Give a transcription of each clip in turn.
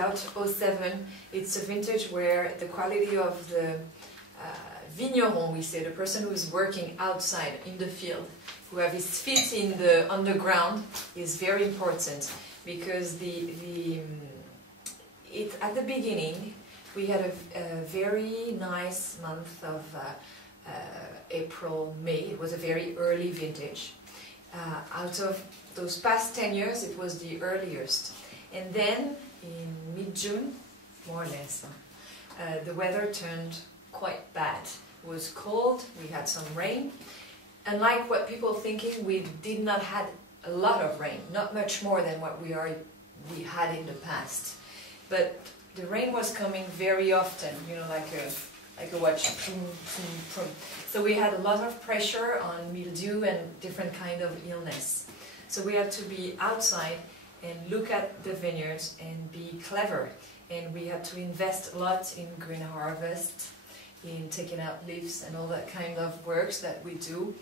about 07. It's a vintage where the quality of the vigneron, we say, the person who is working outside in the field, who have his feet in the underground, is very important, because at the beginning we had a very nice month of April, May. It was a very early vintage. Out of those past 10 years, it was the earliest. And then in mid-June, more or less, the weather turned quite bad. It was cold, we had some rain. Unlike what people are thinking, we did not have a lot of rain, not much more than what we had in the past. But the rain was coming very often, you know, like a watch. So we had a lot of pressure on mildew and different kind of illness. So we had to be outside and look at the vineyards and be clever. And we had to invest a lot in green harvest, in taking out leaves and all that kind of works that we do.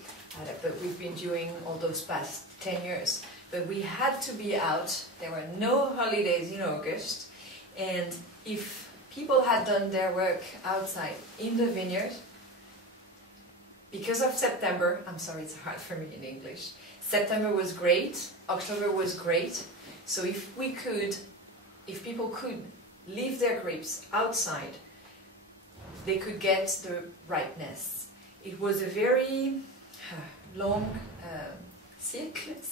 But we've been doing all those past 10 years. But we had to be out. There were no holidays in August. And if people had done their work outside in the vineyard, because of September, I'm sorry, it's hard for me in English, September was great, October was great, so if people could leave their grapes outside, they could get the ripeness. It was a very long cycle.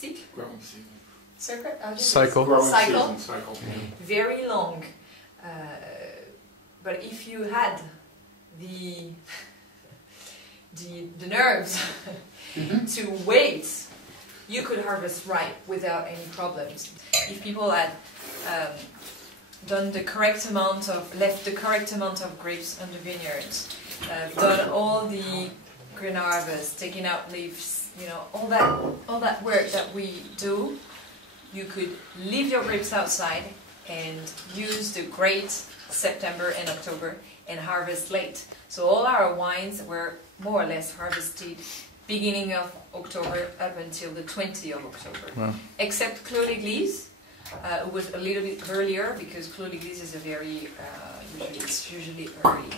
Very long. But if you had the nerves to wait, you could harvest ripe without any problems. If people had done the correct amount left the correct amount of grapes on the vineyards, done all the green harvest, taking out leaves, you know, all that work that we do, you could leave your grapes outside and use the great September and October and harvest late. So all our wines were more or less harvested beginning of October up until the 20th of October. Wow. Except Clos it was a little bit earlier, because Clos is a very, it's usually early.